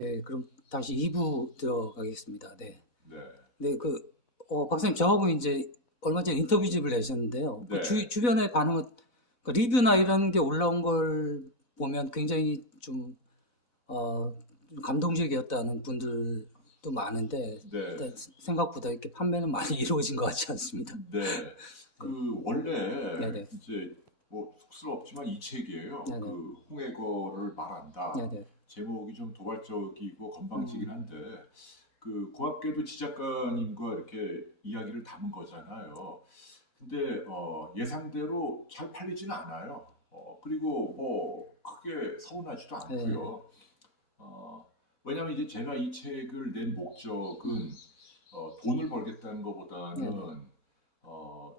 네, 그럼 다시 2부 들어가겠습니다. 네. 네, 네, 박사님, 저하고 이제 얼마 전에 인터뷰집을 내셨는데요. 네, 주변의 반응은, 리뷰나 이런 게 올라온 걸 보면 굉장히 좀 감동적이었다는 분들도 많은데, 네, 일단 생각보다 이렇게 판매는 많이 이루어진 것 같지 않습니다. 네. 네, 원래 네네, 이제 뭐 쑥스럽지만 이 책이에요. 네네, 홍해거를 말한다. 네네, 제목이 좀 도발적이고 건방지긴 음, 한데 고맙게도 지작가님과 이렇게 이야기를 담은 거잖아요. 근데 예상대로 잘 팔리지는 않아요. 그리고 뭐 크게 서운하지도 네, 않고요. 어, 왜냐하면 이제 제가 이 책을 낸 목적은 돈을 벌겠다는 네네, 것보다는 어,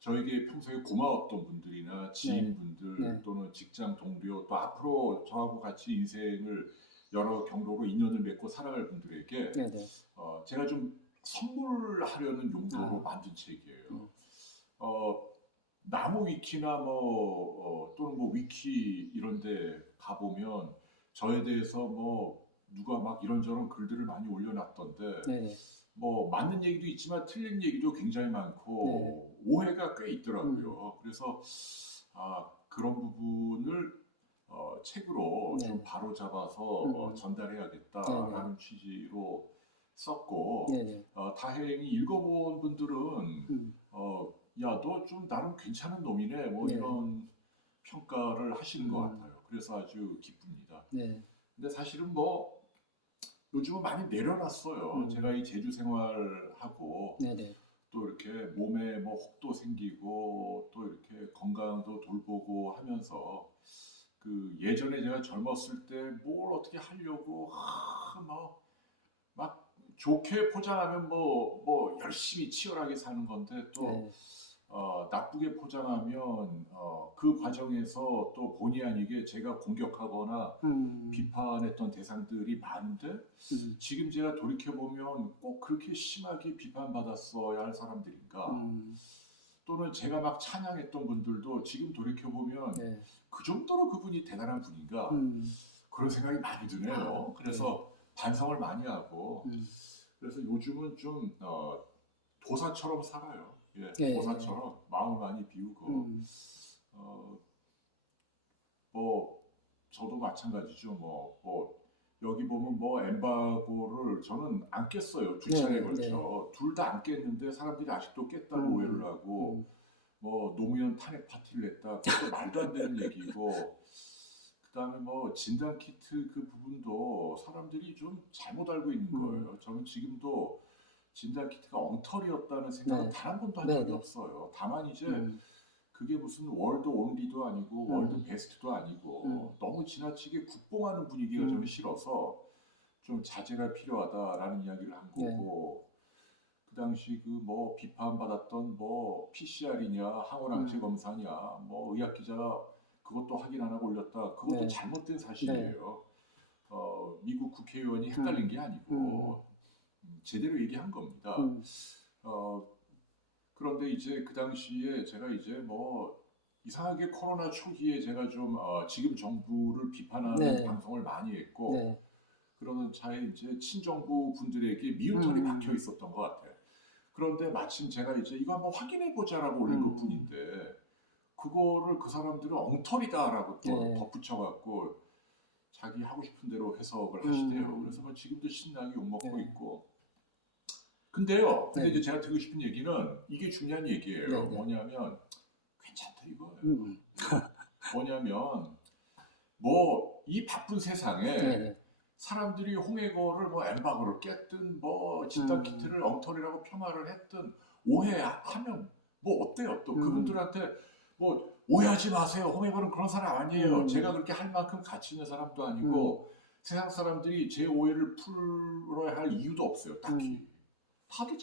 저에게 평소에 고마웠던 분들이나 네, 지인분들 네, 또는 직장 동료 또 앞으로 저하고 같이 인생을 여러 경로로 인연을 맺고 살아갈 분들에게 네네, 제가 좀 선물하려는 용도로 아, 만든 책이에요. 음, 어, 나무 위키나 또는 뭐 위키 이런 데 가보면 저에 대해서 뭐 누가 막 이런저런 글들을 많이 올려놨던데 네네, 뭐 맞는 얘기도 있지만 틀린 얘기도 굉장히 네, 많고 오해가 꽤 음, 있더라고요. 그래서 그런 부분을 책으로 좀 네네, 바로 잡아서 음, 네네, 전달해야겠다라는 취지로 썼고 네네, 다행히 읽어본 분들은 음, 야, 너 좀 나름 괜찮은 놈이네 뭐 네, 이런 평가를 하시는 것 음, 같아요. 그래서 아주 기쁩니다. 네, 근데 사실은 뭐 요즘은 많이 내려놨어요. 제가 음, 이 제주 생활하고 네네, 또 이렇게 몸에 뭐 혹도 생기고 또 이렇게 건강도 돌보고 하면서 예전에 제가 젊었을 때 뭘 어떻게 하려고 막 좋게 포장하면 뭐 열심히 치열하게 사는 건데 또 네, 나쁘게 포장하면 그 과정에서 또 본의 아니게 제가 공격하거나 음, 비판했던 대상들이 많은데 음, 지금 제가 돌이켜보면 꼭 그렇게 심하게 비판받았어야 할 사람들인가? 음, 또는 제가 막 찬양했던 분들도 지금 돌이켜보면 네, 그 정도로 그분이 대단한 분인가? 음, 그런 생각이 많이 드네요. 네, 그래서 반성을 많이 하고 음, 그래서 요즘은 좀 도사처럼 살아요. 예, 네, 도사처럼 마음을 많이 비우고 음, 어, 뭐 저도 마찬가지죠. 여기 보면 뭐 엠바고를 저는 안 깼어요. 두 차례에 네, 네, 걸쳐 둘 다 안 깼는데 사람들이 아직도 깼다고 오해를 음, 하고 음, 뭐 노무현 탄핵 파티를 냈다. 그것도 말도 안 되는 얘기고 그다음에 뭐 진단 키트 그 부분도 사람들이 좀 잘못 알고 있는 음, 거예요. 저는 지금도 진단 키트가 엉터리였다는 생각은 네, 단 한 번도 한 네, 적이 네, 없어요. 다만 이제 음, 그게 무슨 월드 온리도 아니고 월드 음, 베스트도 음, 아니고 너무 지나치게 국뽕하는 분위기가 저는 음, 싫어서 좀 자제가 필요하다라는 이야기를 한 네, 거고 그 당시 그 뭐 비판받았던 뭐 PCR이냐 항원항체 음, 검사냐 뭐 의학 기자가 그것도 확인 안 하고 올렸다 그것도 네, 잘못된 네, 사실이에요. 미국 국회의원이 헷갈린 음, 게 음, 아니고 제대로 얘기한 겁니다. 음, 어, 그런데 이제 그 당시에 제가 이제 뭐 이상하게 코로나 초기에 제가 좀 지금 정부를 비판하는 네, 방송을 많이 했고 네, 그러는 차에 이제 친정부 분들에게 음, 미움털이 박혀 음, 있었던 것 같아요. 그런데 마침 제가 이제 이거 한번 확인해 보자라고 올린 음, 것뿐인데 그거를 그 사람들은 엉터리다라고 또 네, 덧붙여갖고 자기 하고 싶은 대로 해석을 하시대요. 음, 그래서 뭐 지금도 신나게 욕먹고 네, 있고 근데 이제 네, 제가 드리고 싶은 얘기는 이게 중요한 네, 얘기예요. 네, 뭐냐면 괜찮다 이거예요. 음, 뭐냐면 뭐 이 바쁜 네, 세상에 네, 사람들이 홍해거를 뭐 엠바고를 깼든 뭐 진단 음, 키트를 엉터리라고 폄하를 했든 오해하면 뭐 어때요? 또 음, 그분들한테 뭐 오해하지 마세요. 홍해거는 그런 사람 아니에요. 제가 음, 그렇게 할 만큼 가치 있는 사람도 음, 아니고 세상 사람들이 제 오해를 풀어야 할 이유도 없어요. 음, 딱히. 다들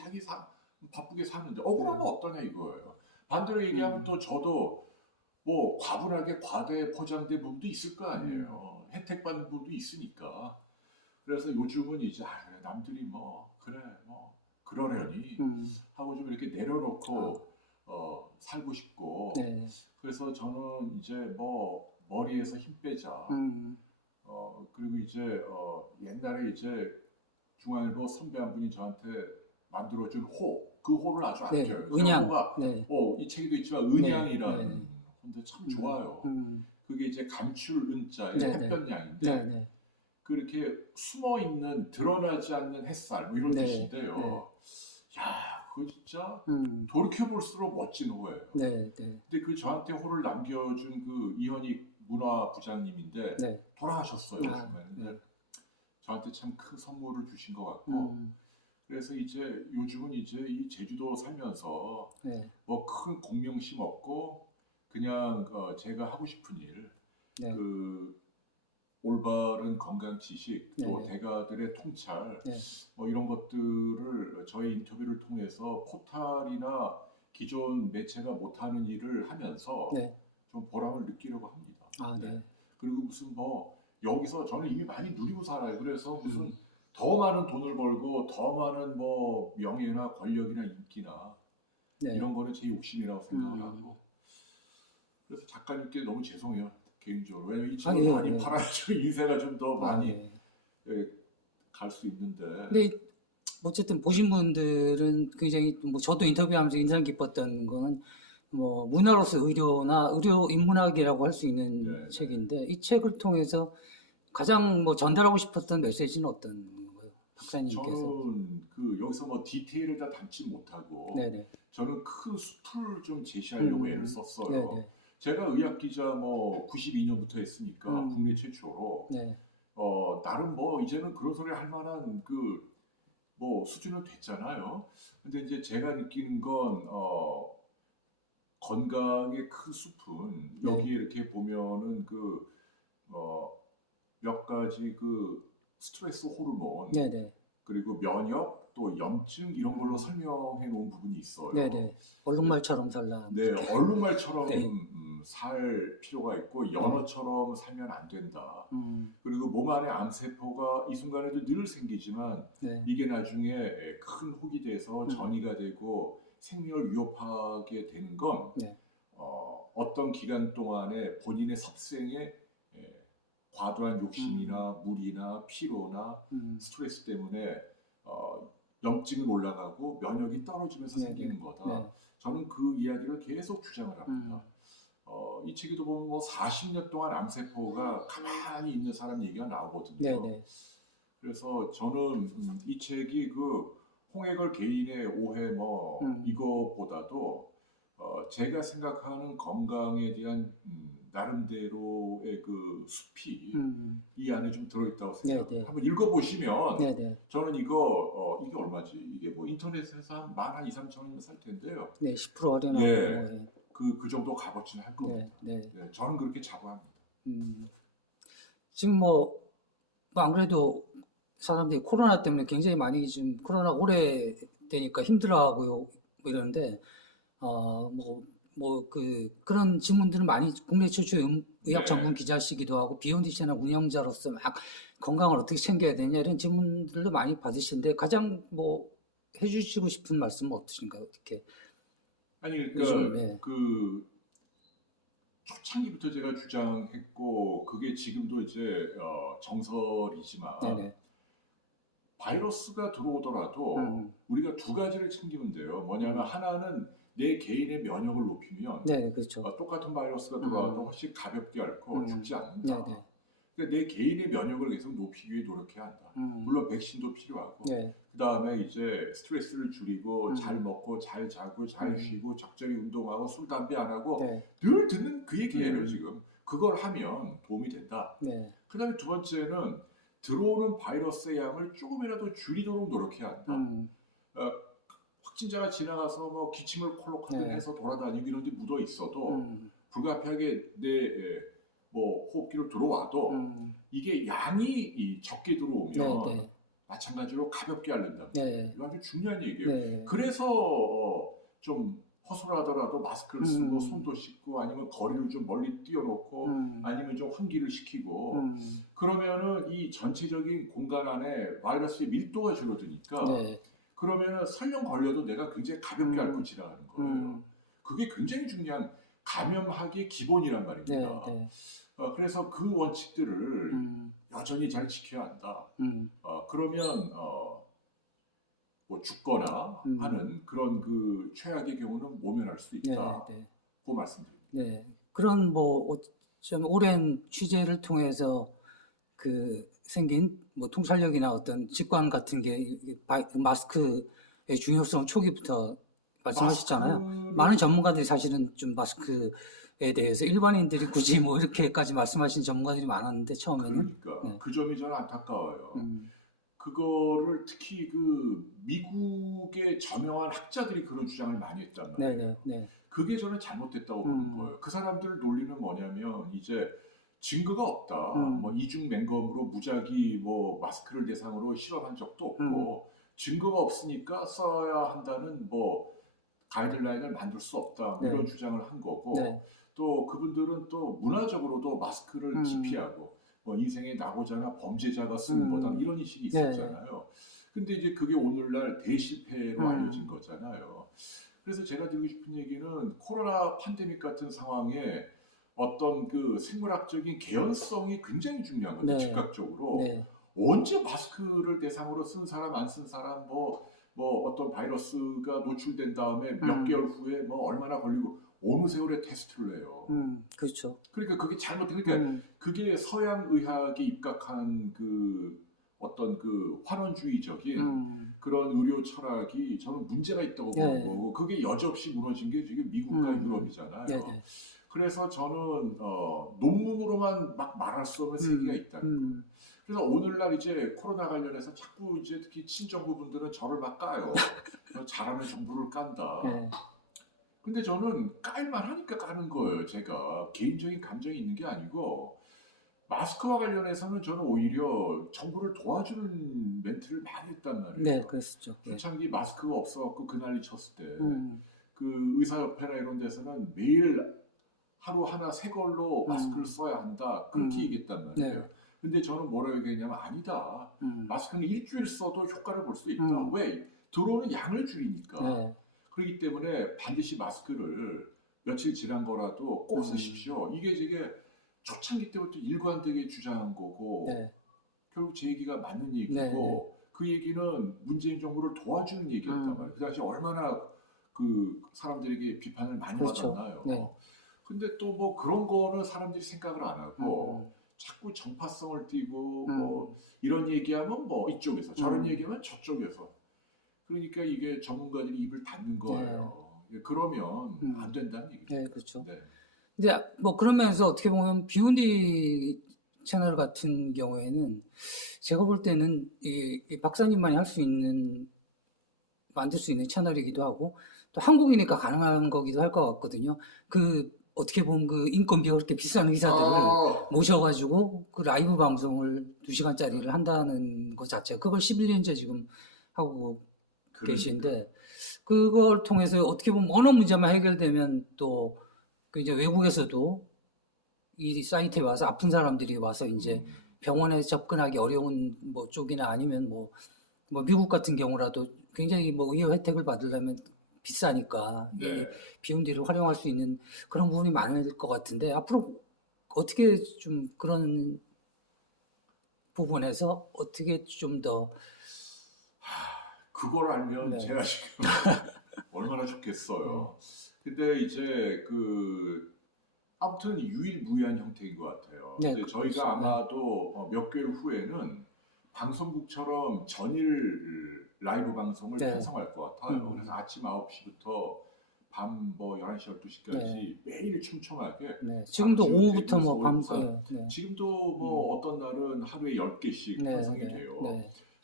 바쁘게 사는데 네, 억울하면 어떠냐 이거예요. 반대로 얘기하면 음, 또 저도 뭐 과분하게 과대 포장된 부분도 있을 거 음, 아니에요. 혜택 받는 부분도 있으니까. 그래서 요즘은 이제 그래, 남들이 뭐 그래 뭐 그러려니 음, 하고 좀 이렇게 아, 내려놓고 살고 싶고 네, 그래서 저는 이제 뭐 머리에서 힘 빼자. 음, 그리고 이제 옛날에 이제 중앙일보 선배 한 분이 저한테 만들어준 그 호를 아주 네, 아껴요. 그 은양. 호가 네, 이 책에도 있지만 네, 은양이라는 네. 호인데 참 좋아요. 음, 그게 이제 감출 은자의 네, 네, 햇볕양인데 네, 네, 그렇게 숨어 있는 드러나지 않는 햇살 뭐 이런 네, 뜻인데요. 야, 그거 진짜 음, 돌이켜 볼수록 멋진 호예요. 네, 네, 근데 그 저한테 호를 남겨준 그 이현익 문화부장님인데 네. 돌아가셨어요. 아, 정말. 네, 근데 저한테 참 큰 선물을 주신 것 같고 음, 그래서 이제 요즘은 이제 이 제주도 살면서 네, 뭐 큰 공명심 없고 그냥 제가 하고 싶은 일, 네, 그 올바른 건강 지식, 네, 또 네, 대가들의 통찰, 네, 뭐 이런 것들을 저희 인터뷰를 통해서 포탈이나 기존 매체가 못하는 일을 하면서 네. 좀 보람을 느끼려고 합니다. 아, 네. 네, 그리고 무슨 뭐 여기서 저는 이미 많이 누리고 살아요. 그래서 무슨 음, 더 많은 돈을 벌고 더 많은 뭐 명예나 권력이나 인기나 네, 이런 거는 제 욕심이라고 생각을 음. 하고 그래서 작가님께 너무 죄송해요. 개인적으로. 왜냐면 이 아, 책을 예, 많이 예. 팔아야죠. 인쇄가 좀 더 아, 많이 예. 갈 수 있는데. 근데 어쨌든 보신 분들은 굉장히 뭐 저도 인터뷰하면서 인상 깊었던 거는 뭐 문화로서 의료나 의료 인문학이라고 할 수 네, 있는 네. 책인데 이 책을 통해서 가장 뭐 전달하고 싶었던 메시지는 어떤 거예요, 박사님께서? 저는 그 여기서 뭐 디테일을 다 담지 못하고 네네. 저는 큰 숲을 좀 제시하려고 애를 썼어요. 네네. 제가 의학 기자 뭐 92년부터 했으니까 국내 최초로 네. 나름 뭐 이제는 그런 소리 할 만한 그 뭐 수준은 됐잖아요. 근데 이제 제가 느끼는 건 건강의 큰 숲은 네. 여기에 이렇게 보면은 어, 몇 가지 그 스트레스 호르몬 네네. 그리고 면역 또 염증 이런 걸로 설명해 놓은 부분이 있어요. 네네. 얼룩말처럼 살라. 네, 얼룩말처럼 네. 살 필요가 있고 연어처럼 살면 안 된다. 음, 그리고 몸 안에 암세포가 이 순간에도 늘 생기지만 네. 이게 나중에 큰 혹이 돼서 전이가 되고 생명을 위협하게 되는 건 네. 어떤 기간 동안에 본인의 섭생에 과도한 욕심이나 무리나 피로나 음, 스트레스 때문에 염증이 올라가고 면역이 떨어지면서 네네. 생기는 거다. 네. 저는 그 이야기를 계속 주장을 합니다. 음, 이 책에도 보면 뭐 40년 동안 암세포가 가만히 있는 사람 얘기가 나오거든요. 네네. 그래서 저는 이 책이 그 홍해걸 개인의 오해 뭐 이거보다도 제가 생각하는 건강에 대한 나름대로의 그 숲이 이 안에 좀 들어있다고 생각해요. 네네. 한번 읽어보시면 네네. 저는 이게 얼마지? 이게 뭐 인터넷에서 한 2, 3천 원이면 살 텐데요. 네, 10% 할인하고 예, 뭐, 예. 그 정도 값어치는 할 겁니다. 네, 네. 네, 저는 그렇게 자부합니다. 지금 뭐 안 그래도 사람들이 코로나 때문에 굉장히 많이 지금 코로나 오래 되니까 힘들어하고 뭐 이러는데 그런 질문들은 많이 국내 최초 의학 네. 전문 기자시기도 하고 비욘드 채널 운영자로서 막 건강을 어떻게 챙겨야 되냐 이런 질문들도 많이 받으시는데 가장 뭐 해주시고 싶은 말씀은 어떠신가요? 어떻게 아니 그러니까 요즘 네. 그 초창기부터 제가 주장했고 그게 지금도 이제 정설이지만 네네. 바이러스가 들어오더라도 우리가 두 가지를 챙기면 돼요. 뭐냐면 하나는 내 개인의 면역을 높이면 네, 그렇죠. 똑같은 바이러스가 들어와도 훨씬 가볍게 앓고 죽지 않는다. 네네. 그러니까 내 개인의 면역을 계속 높이기 위해 노력해야 한다. 물론 백신도 필요하고 네. 그 다음에 이제 스트레스를 줄이고 잘 먹고 잘 자고 잘 쉬고 적절히 운동하고 술 담배 안 하고 네. 늘 듣는 그 얘기예요 지금. 그걸 하면 도움이 된다. 네. 그 다음에 두 번째는 들어오는 바이러스의 양을 조금이라도 줄이도록 노력해야 한다. 확진자가 지나가서 뭐 기침을 콜록하든 네. 해서 돌아다니고 이런 데 묻어 있어도 불가피하게 내 뭐 호흡기로 들어와도 이게 양이 적게 들어오면 네, 네. 마찬가지로 가볍게 앓는다. 네. 이거 아주 중요한 얘기예요. 네. 그래서 좀 허술하더라도 마스크를 쓰고 손도 씻고 아니면 거리를 좀 멀리 띄워놓고 아니면 좀 환기를 시키고 그러면은 이 전체적인 공간 안에 바이러스의 밀도가 줄어드니까 네. 그러면은 설령 걸려도 내가 굉장히 가볍게 앓고 지나가는 거예요. 그게 굉장히 중요한 감염하기의 기본이란 말입니다. 네. 그래서 그 원칙들을 여전히 잘 지켜야 한다. 음, 그러면 뭐 죽거나 하는 그런 그 최악의 경우는 모면할 수 네, 있다. 네, 그 말씀드립니다. 네. 그런 뭐 좀 오랜 취재를 통해서 그 생긴 뭐 통찰력이나 어떤 직관 같은 게 마스크의 중요성 초기부터 말씀하셨잖아요. 마스크를 많은 전문가들이 사실은 좀 마스크에 대해서 일반인들이 굳이 뭐 이렇게까지 말씀하신 전문가들이 많았는데 처음에는 그러니까 네. 그 점이 저는 안타까워요. 음, 그거를 특히 그 미국의 저명한 학자들이 그런 주장을 많이 했단 네, 말이에요. 네, 네. 그게 저는 잘못됐다고 보는 거예요. 그 사람들 논리는 뭐냐면 이제 증거가 없다. 뭐 이중 맹검으로 무작위 뭐 마스크를 대상으로 실험한 적도 없고 증거가 없으니까 써야 한다는 뭐 가이드라인을 만들 수 없다. 뭐 네. 이런 주장을 한 거고 네. 또 그분들은 또 문화적으로도 마스크를 기피하고 뭐 인생의 낙오자나 범죄자가 쓰는 거다 이런 인식이 있었잖아요. 근데 이제 그게 오늘날 대실패로 알려진 거잖아요. 그래서 제가 드리고 싶은 얘기는 코로나 팬데믹 같은 상황에 어떤 그 생물학적인 개연성이 굉장히 중요한 거죠. 네. 즉각적으로. 네. 언제 마스크를 대상으로 쓴 사람 안 쓴 사람 뭐 어떤 바이러스가 노출된 다음에 몇 개월 후에 뭐 얼마나 걸리고 어느 세월에 테스트를 해요. 그렇죠. 그러니까 그게 그러니까 그게 서양 의학에 입각한 그 어떤 그 환원주의적인 그런 의료 철학이 저는 문제가 있다고 보는 네. 거고 그게 여지없이 무너진 게 지금 미국과 유럽이잖아요. 네, 네. 그래서 저는 논문으로만 막 말할 수 없는 세계가 있다는 거예요. 그래서 오늘날 이제 코로나 관련해서 자꾸 이제 특히 친정부 분들은 저를 막 까요. 잘하면 정부를 깐다. 네. 근데 저는 깔만 하니까 까는 거예요. 제가 개인적인 감정이 있는 게 아니고 마스크와 관련해서는 저는 오히려 정부를 도와주는 멘트를 많이 했단 말이에요. 네, 그랬었죠. 네. 초창기 마스크가 없어갖고 그 난리 쳤을 때 그 의사협회나 이런 데서는 매일 하루 하나 새 걸로 마스크를 써야 한다 그렇게 얘기했단 말이에요. 네. 근데 저는 뭐라고 얘기했냐면 아니다. 마스크는 일주일 써도 효과를 볼 수 있다. 왜? 들어오는 양을 줄이니까. 네. 그렇기 때문에 반드시 마스크를 며칠 지난 거라도 꼭 쓰십시오. 이게 초창기 때부터 일관되게 주장한 거고 네. 결국 제 얘기가 맞는 얘기고 그 얘기는 문재인 정부를 도와주는 얘기였단 말이에요. 그 당시 얼마나 그 사람들에게 비판을 많이 그렇죠. 받았나요. 네. 근데 또 뭐 그런 거는 사람들이 생각을 안 하고 자꾸 정파성을 띠고 뭐 이런 얘기하면 뭐 이쪽에서 저런 얘기하면 저쪽에서 그러니까 이게 전문가들이 입을 닫는 거예요. 그러면 안 된다는 얘기죠. 네, 그렇죠. 네. 근데 뭐 그러면서 어떻게 보면 비욘디 채널 같은 경우에는 제가 볼 때는 이 박사님만이 할 수 있는 만들 수 있는 채널이기도 하고 또 한국이니까 가능한 거기도 할 것 같거든요. 그 어떻게 보면 그 인건비가 그렇게 비싼 의사들을 모셔가지고 그 라이브 방송을 2시간짜리를 한다는 것 자체가 그걸 11년째 지금 하고 계신데 그걸 통해서 어떻게 보면 언어 문제만 해결되면 또 그 이제 외국에서도 이 사이트에 와서 아픈 사람들이 와서 이제 병원에 접근하기 어려운 뭐 쪽이나 아니면 뭐 미국 같은 경우라도 굉장히 뭐 의료 혜택을 받으려면 비싸니까 이 비욘디를 활용할 수 있는 그런 부분이 많을 것 같은데 앞으로 어떻게 좀 그런 부분에서 어떻게 좀 더 그걸 알면 제가 지금 얼마나 좋겠어요. 근데 이제 아무튼 유일무이한 형태인 것 같아요. 네, 근데 저희가 아마도 몇 개월 후에는 방송국처럼 전일 라이브 방송을 편성할 것 같아요. 그래서 아침 9시부터 밤 뭐 11시, 12시까지 매일 촘촘하게. 지금도 오후부터 뭐 밤, 지금도 뭐 어떤 날은 하루에 10개씩 편성이 돼요.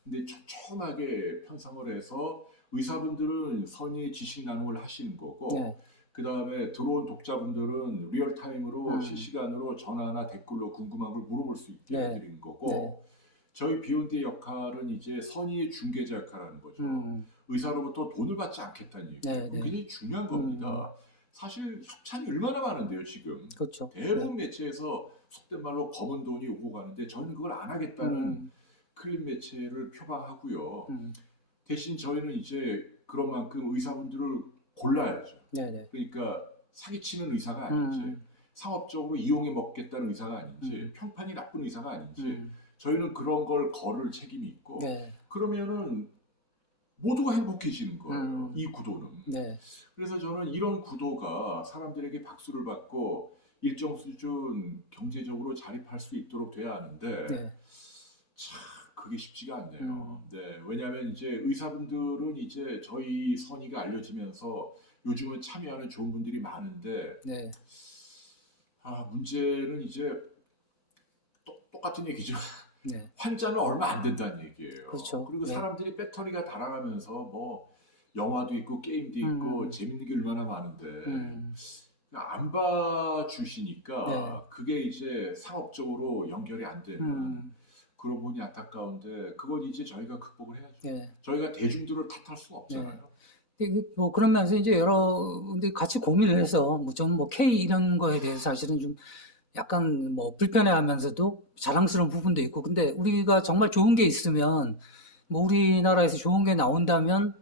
근데 촘촘하게 편성을 해서 의사분들은 선의의 지식 나눔을 하시는 거고 그 다음에 들어온 독자분들은 리얼타임으로 실시간으로 전화나 댓글로 궁금한 걸 물어볼 수 있게 해드리는 거고 저희 비욘디의 역할은 이제 선의의 중개자 역할을 하는 거죠. 의사로부터 돈을 받지 않겠다는 얘기. 굉장히 중요한 겁니다. 사실 협찬이 얼마나 많은데요 지금. 그렇죠. 대부분 매체에서 속된 말로 검은 돈이 오고 가는데 저희는 그걸 안 하겠다는 클린 매체를 표방하고요. 대신 저희는 이제 그런 만큼 의사분들을 골라야죠. 그러니까 사기치는 의사가 아닌지 상업적으로 이용해 먹겠다는 의사가 아닌지 평판이 나쁜 의사가 아닌지 저희는 그런 걸 걸을 책임이 있고 네. 그러면은 모두가 행복해지는 거예요. 음. 이 구도는. 네. 그래서 저는 이런 구도가 사람들에게 박수를 받고 일정 수준 경제적으로 자립할 수 있도록 돼야 하는데 네. 참 그게 쉽지가 않네요. 네, 왜냐하면 이제 의사분들은 이제 저희 선의가 알려지면서 요즘은 참여하는 좋은 분들이 많은데 네. 문제는 이제 똑같은 얘기죠. 네. 환자는 얼마 안 된다는 얘기예요. 그렇죠. 그리고 네. 사람들이 배터리가 달아가면서 뭐 영화도 있고 게임도 있고 음. 재밌는 게 얼마나 많은데 음. 안 봐주시니까 네. 그게 이제 상업적으로 연결이 안 되는 음. 그런 부분이 안타까운데 그걸 이제 저희가 극복을 해야죠. 네. 저희가 대중들을 탓할 수는 네. 없잖아요. 근데 뭐 그러면서 이제 여러분들이 같이 고민을 해서 뭐 저는 뭐 K 이런 거에 대해서 사실은 좀 약간 뭐 불편해하면서도 자랑스러운 부분도 있고 근데 우리가 정말 좋은 게 있으면 뭐 우리나라에서 좋은 게 나온다면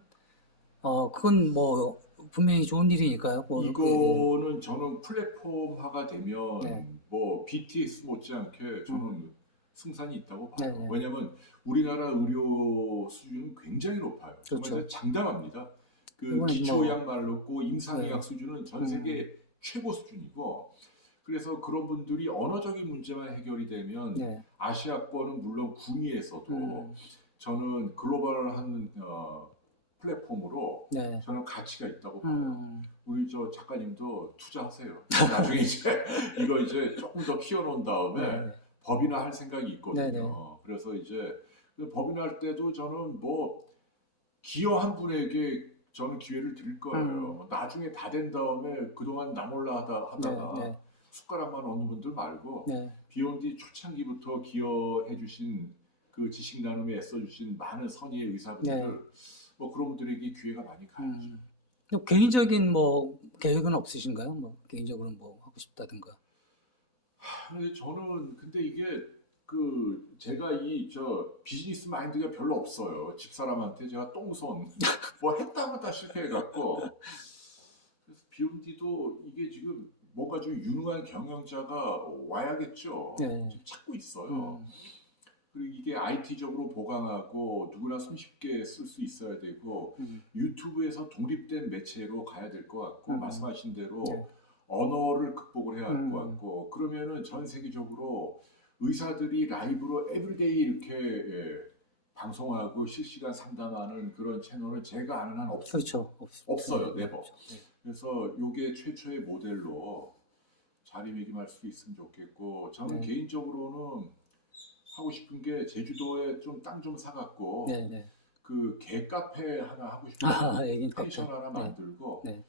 그건 뭐 분명히 좋은 일이니까요. 뭐 예. 이거는 저는 플랫폼화가 되면 네. 뭐 BTS 못지않게 저는 승산이 있다고 네, 봐요. 네. 왜냐하면 우리나라 의료 수준은 굉장히 높아요. 정말 그렇죠. 장담합니다. 그 이거는 기초의학만 놓고 임상의학 네. 수준은 전 세계 최고 수준이고 그래서 그런 분들이 언어적인 문제만 해결이 되면 네. 아시아권은 물론 구미에서도 음. 저는 글로벌한 플랫폼으로 네. 저는 가치가 있다고 봐요. 음. 우리 저 작가님도 투자하세요. 나중에 이제 이거 이제 조금 더 키워놓은 다음에 네. 법인화 할 생각이 있거든요. 네네. 그래서 이제 법인화할 때도 저는 뭐 기여 한 분에게 저는 기회를 드릴 거예요. 나중에 다 된 다음에 그동안 나몰라 하다가 네. 숟가락만 얹는 분들 말고 네. 비욘디 초창기부터 기여해 주신 그 지식 나눔에 애써 주신 많은 선의의 의사분들 네. 뭐 그런 분들에게 기회가 많이 가야죠. 또 개인적인 뭐 계획은 없으신가요? 뭐 개인적으로 뭐 하고 싶다든가. 근데 저는 근데 이게 그 제가 이 저 비즈니스 마인드가 별로 없어요. 집사람한테 제가 똥손 뭐 했다면 다 실패해갖고 그래서 비욘디도 이게 지금 뭔가 좀 유능한 경영자가 와야겠죠. 네. 지금 찾고 있어요. 그리고 이게 IT적으로 보강하고 누구나 손쉽게 쓸 수 있어야 되고 유튜브에서 독립된 매체로 가야 될 것 같고 말씀하신 대로 네. 언어를 극복을 해야 할 것 같고 그러면은 전 세계적으로 의사들이 라이브로 에브리데이 이렇게 방송하고 실시간 상담하는 그런 채널은 제가 아는 한 그렇죠. 없어요. 네버. 네. 그래서 이게 최초의 모델로 자리매김할 수 있으면 좋겠고 저는 네. 개인적으로는 하고 싶은 게 제주도에 좀 땅 좀 사갖고 네. 그 개 카페 하나 하고 싶어요. 애긴 펜션 카페. 하나 네. 만들고 네.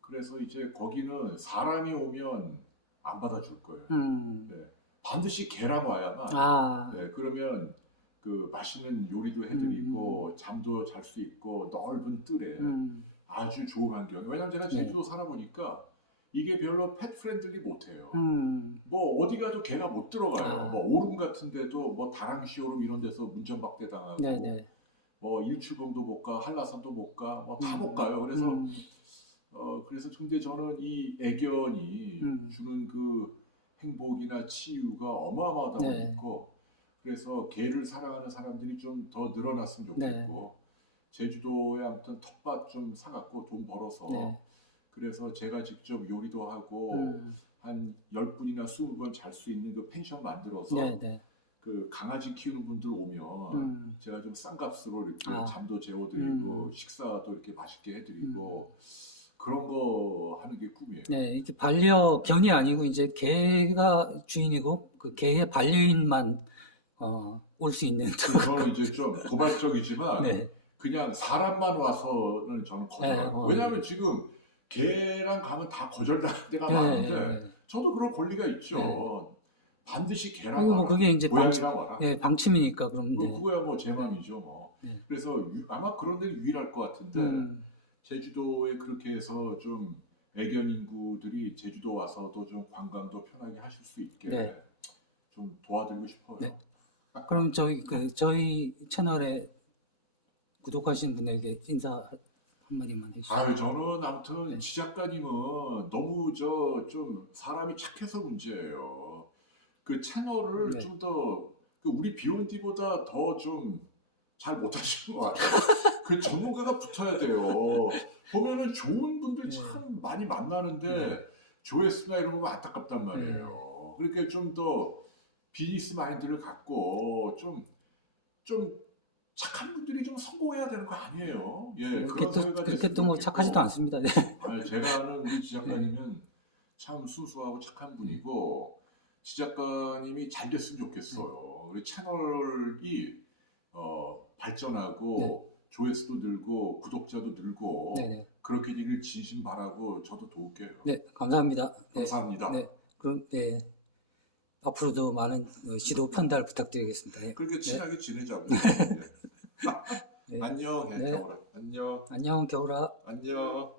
그래서 이제 거기는 사람이 오면 안 받아줄 거예요. 네. 반드시 개랑 와야만. 네. 그러면 그 맛있는 요리도 해드리고 잠도 잘 수 있고 넓은 뜰에 아주 좋은 환경. 왜냐면 제가 제주도 살아보니까 이게 별로 펫 프렌들리 못해요. 뭐 어디 가도 개가 못 들어가요. 뭐 오름 같은 데도 뭐 다랑시 오름 이런 데서 문전박대 당하고 네네. 뭐 일출봉도 못 가, 한라산도 못 가, 뭐 다 못 가요. 그래서 그래서 근데 저는 이 애견이 주는 그 행복이나 치유가 어마어마하다고 네. 믿고 그래서 개를 사랑하는 사람들이 좀 더 늘어났으면 좋겠고 제주도에 아무튼 텃밭 좀 사갖고 돈 벌어서 네. 그래서 제가 직접 요리도 하고 한 10분이나 20번 잘 수 있는 그 펜션 만들어서 네네. 그 강아지 키우는 분들 오면 제가 좀 싼 값으로 이렇게 잠도 재워드리고 식사도 이렇게 맛있게 해드리고 그런 거 하는 게 꿈이에요. 네, 이게 반려견이 아니고 이제 개가 주인이고 그 개의 반려인만 올 수 있는. 저는 이제 좀 도발적이지만 네. 그냥 사람만 와서는 저는 거절해요. 왜냐하면 지금 개랑 가면 다 거절당할 때가 많은데 저도 그런 권리가 있죠. 반드시 개랑 와라. 뭐 그게 이제 고양이랑 와라. 방침이니까 그럼. 그거야 뭐 제 맘이죠 뭐. 그래서 아마 그런 데는 유일할 것 같은데 제주도에 그렇게 해서 좀 애견 인구들이 제주도 와서도 좀 관광도 편하게 하실 수 있게 좀 도와드리고 싶어요. 네. 그럼 저희 채널에 구독하신 분에게 인사 한마디만 해주세요. 저는 아무튼 지 작가님은 너무 좀 사람이 착해서 문제예요. 그 채널을 좀 더 그 우리 비욘디보다 더 좀 잘 못하시는 것 같아요. 그 전문가가 붙어야 돼요. 보면은 좋은 분들 네. 참 많이 만나는데 조회수나 이런 거 안타깝단 말이에요. 그러니까 좀 더 비즈니스 마인드를 갖고 좀 착한 분들이 좀 성공해야 되는 거 아니에요? 예, 그렇게 그런 또 사회가 그렇게 됐으면 또 뭐 좋겠고. 착하지도 않습니다. 네. 아니, 제가 아는 우리 지 작가님은 참 순수하고 착한 분이고, 지 작가님이 잘 됐으면 좋겠어요. 우리 채널이 발전하고 조회수도 늘고 구독자도 늘고 네네. 그렇게 되길 진심 바라고 저도 도울게요. 네, 감사합니다. 네, 감사합니다. 네, 그럼 네, 앞으로도 많은 지도 편달 부탁드리겠습니다. 네, 그렇게 친하게 지내자고요. 네, 안녕, 네. 겨울아. 안녕. 안녕, 겨울아. 안녕.